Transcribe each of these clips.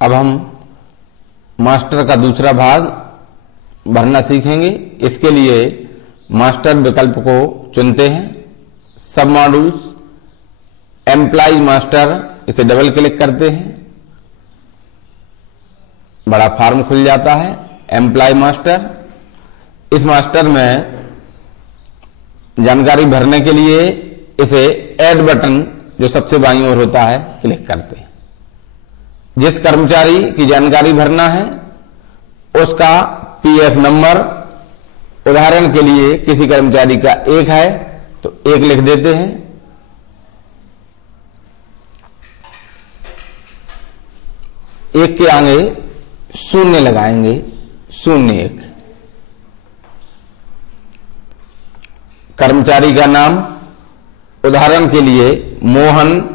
अब हम मास्टर का दूसरा भाग भरना सीखेंगे। इसके लिए मास्टर विकल्प को चुनते हैं। सब मॉड्यूल्स, एम्प्लॉय मास्टर, इसे डबल क्लिक करते हैं, बड़ा फॉर्म खुल जाता है एम्प्लॉय मास्टर। इस मास्टर में जानकारी भरने के लिए इसे ऐड बटन जो सबसे बाईं ओर होता है क्लिक करते हैं। जिस कर्मचारी की जानकारी भरना है उसका पीएफ नंबर, उदाहरण के लिए किसी कर्मचारी का 1 है तो 1 लिख देते हैं। एक के आगे 0 लगाएंगे, 01। कर्मचारी का नाम, उदाहरण के लिए मोहन,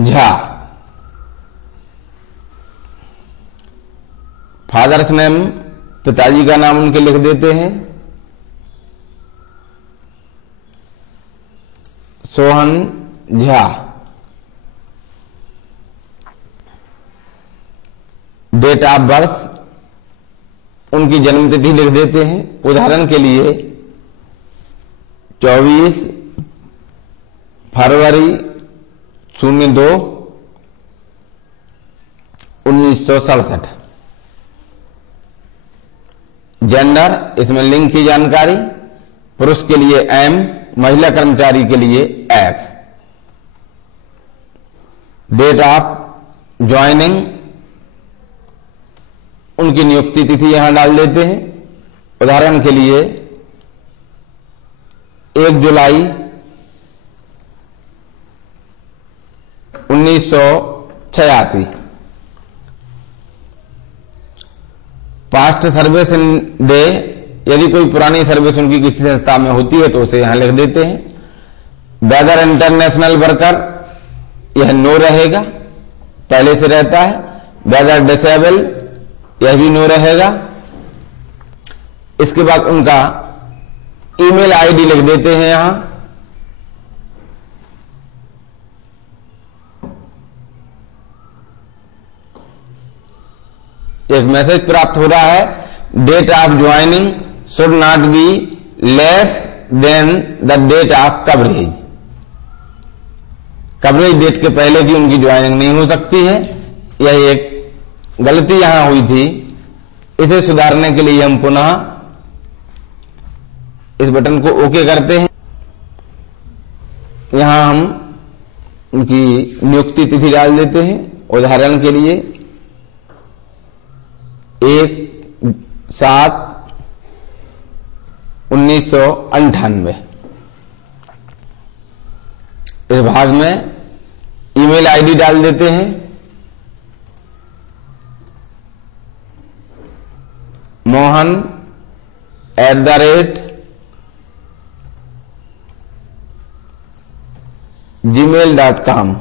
झा। फादर्स नेम, पिताजी का नाम उनके लिख देते हैं, Sohan Jha. Date of birth, उनकी जन्मतिथि लिख देते हैं, उदाहरण के लिए 24 फरवरी 02 1967। जेंडर, इसमें लिंग की जानकारी, पुरुष के लिए M, महिला कर्मचारी के लिए F। डेट ऑफ ज्वाइनिंग, उनकी नियुक्ति तिथि यहां डाल देते हैं, उदाहरण के लिए 1 जुलाई 1986। पास्ट सर्विस इन डे, यदि कोई पुरानी सर्विस उनकी किसी संस्था में होती है तो उसे यहां लिख देते हैं। वेदर इंटरनेशनल वर्कर, यह नो रहेगा, पहले से रहता है। वेदर डिसेबल, यह भी नो रहेगा। इसके बाद उनका ईमेल आईडी लिख देते हैं यहां, एक मैसेज प्राप्त हो रहा है, date of joining should not be less than the date of coverage. Coverage date के पहले की उनकी ज्वाइनिंग नहीं हो सकती है। यह एक गलती यहां हुई थी, इसे सुधारने के लिए हम पुनः इस बटन को ओके करते हैं। यहां हम उनकी नियुक्ति तिथि डाल देते हैं, उदाहरण के लिए 1/7/1998। इस भाग में ईमेल आईडी डाल देते हैं, mohan@gmail.com।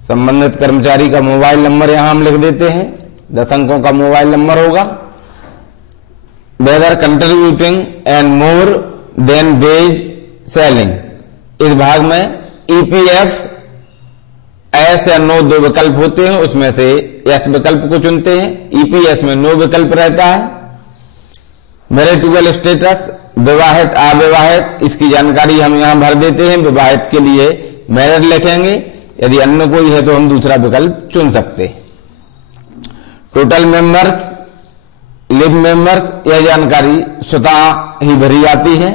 संबंधित कर्मचारी का मोबाइल नंबर यहां हम लिख देते हैं, 10 अंकों का मोबाइल नंबर होगा। Whether contributing and more than wage ceiling, इस भाग में ईपीएफ एस या नो 2 विकल्प होते हैं, उसमें से एस विकल्प को चुनते हैं। ईपीएस में नो विकल्प रहता है। मैरिटल स्टेटस, विवाहित अविवाहित, इसकी जानकारी हम यहां भर देते हैं। विवाहित के लिए मैरिड लिखेंगे, यदि अन्य कोई है तो हम दूसरा विकल्प चुन सकते हैं। टोटल मेंबर्स, लिव मेंबर्स, यह जानकारी स्वतः ही भरी जाती है।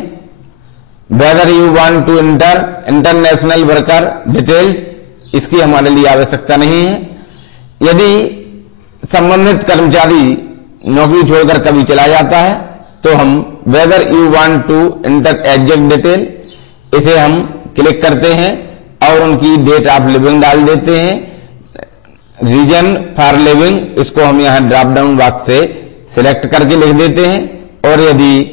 Whether you want to enter international worker details, इसकी हमारे लिए आवश्यकता नहीं है। यदि संबंधित कर्मचारी नौकरी छोड़कर कभी चला जाता है तो हम whether you want to enter exact detail, इसे हम क्लिक करते हैं और उनकी डेट ऑफ लिविंग डाल देते हैं। रीजन फॉर लिविंग, इसको हम यहां ड्रॉप डाउन बॉक्स से सिलेक्ट करके लिख देते हैं। और यदि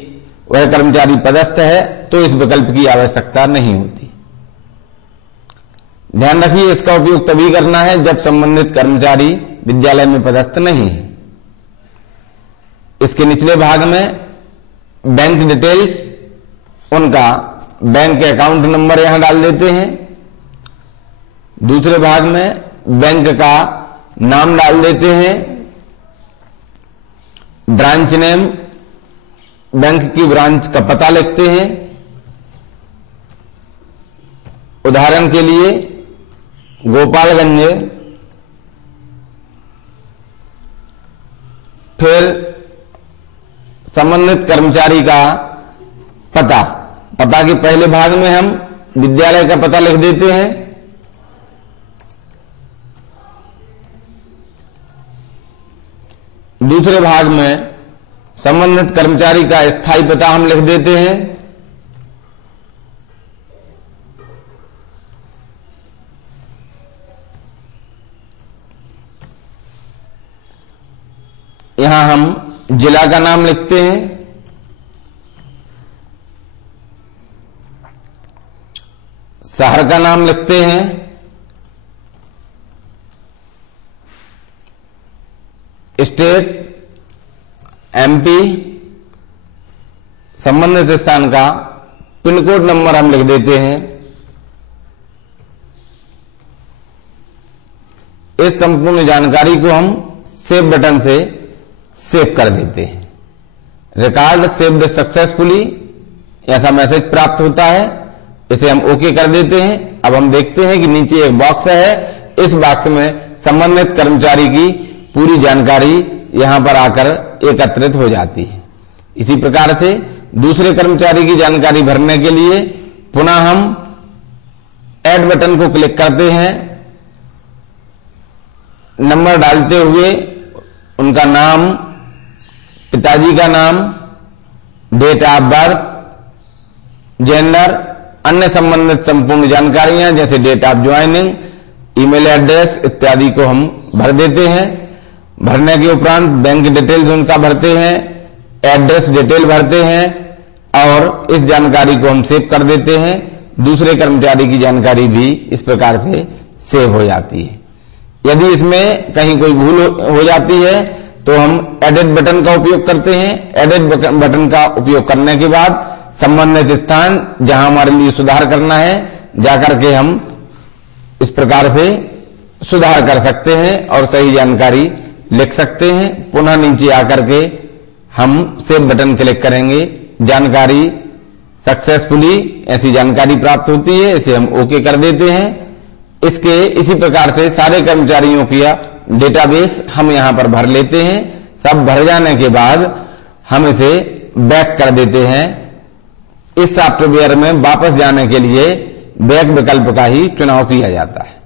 वह कर्मचारी पदस्थ है तो इस विकल्प की आवश्यकता नहीं होती। ध्यान रखिए, इसका उपयोग तभी करना है जब संबंधित कर्मचारी विद्यालय में पदस्थ नहीं है। इसके निचले भाग में बैंक डिटेल्स, उनका बैंक अकाउंट नंबर यहां डाल देते हैं। दूसरे भाग में बैंक का नाम डाल देते हैं, ब्रांच नेम, बैंक की ब्रांच का पता लिखते हैं। उदाहरण के लिए गोपालगंज, फिर संबंधित कर्मचारी का पता, पता के पहले भाग में हम विद्यालय का पता लिख देते हैं। दूसरे भाग में संबंधित कर्मचारी का स्थायी पता हम लिख देते हैं। यहां हम जिला का नाम लिखते हैं, शहर का नाम लिखते हैं, स्टेट, एमपी, संबंधित स्थान का पिन कोड नंबर हम लिख देते हैं। इस संपूर्ण जानकारी को हम सेव बटन से सेव कर देते हैं। रिकॉर्ड सेव्ड सक्सेसफुली ऐसा मैसेज प्राप्त होता है, इसे हम ओके कर देते हैं। अब हम देखते हैं कि नीचे एक बॉक्स है, इस बॉक्स में संबंधित कर्मचारी की पूरी जानकारी यहां पर आकर एकत्रित हो जाती है। इसी प्रकार से दूसरे कर्मचारी की जानकारी भरने के लिए पुनः हम ऐड बटन को क्लिक करते हैं। नंबर डालते हुए उनका नाम, पिताजी का नाम, डेट ऑफ बर्थ, जेंडर, अन्य संबंधित संपूर्ण जानकारियां जैसे date of joining, email address इत्यादि को हम भर देते हैं। भरने के उपरांत बैंक डिटेल्स उनका भरते हैं, एड्रेस डिटेल भरते हैं और इस जानकारी को हम सेव कर देते हैं। दूसरे कर्मचारी की जानकारी भी इस प्रकार से सेव हो जाती है। यदि इसमें कहीं कोई भूल हो जाती है तो हम एडिट बटन का उपयोग करते हैं। एडिट बटन का उपयोग करने के बाद संबंधित स्थान जहां हमारे लिए सुधार करना है जाकर के हम इस प्रकार से सुधार कर सकते हैं और सही जानकारी लिख सकते हैं। पुनः नीचे आकर के हम सेव बटन क्लिक करेंगे, जानकारी सक्सेसफुली ऐसी जानकारी प्राप्त होती है, इसे हम ओके कर देते हैं। इसी प्रकार से सारे कर्मचारियों की डेटाबेस हम यहां पर भर लेते हैं। सब भर जाने के बाद हम इसे बैक कर देते हैं। इस सॉफ्टवेयर में वापस जाने के लिए बैक विकल्प का ही चुनाव किया जाता है।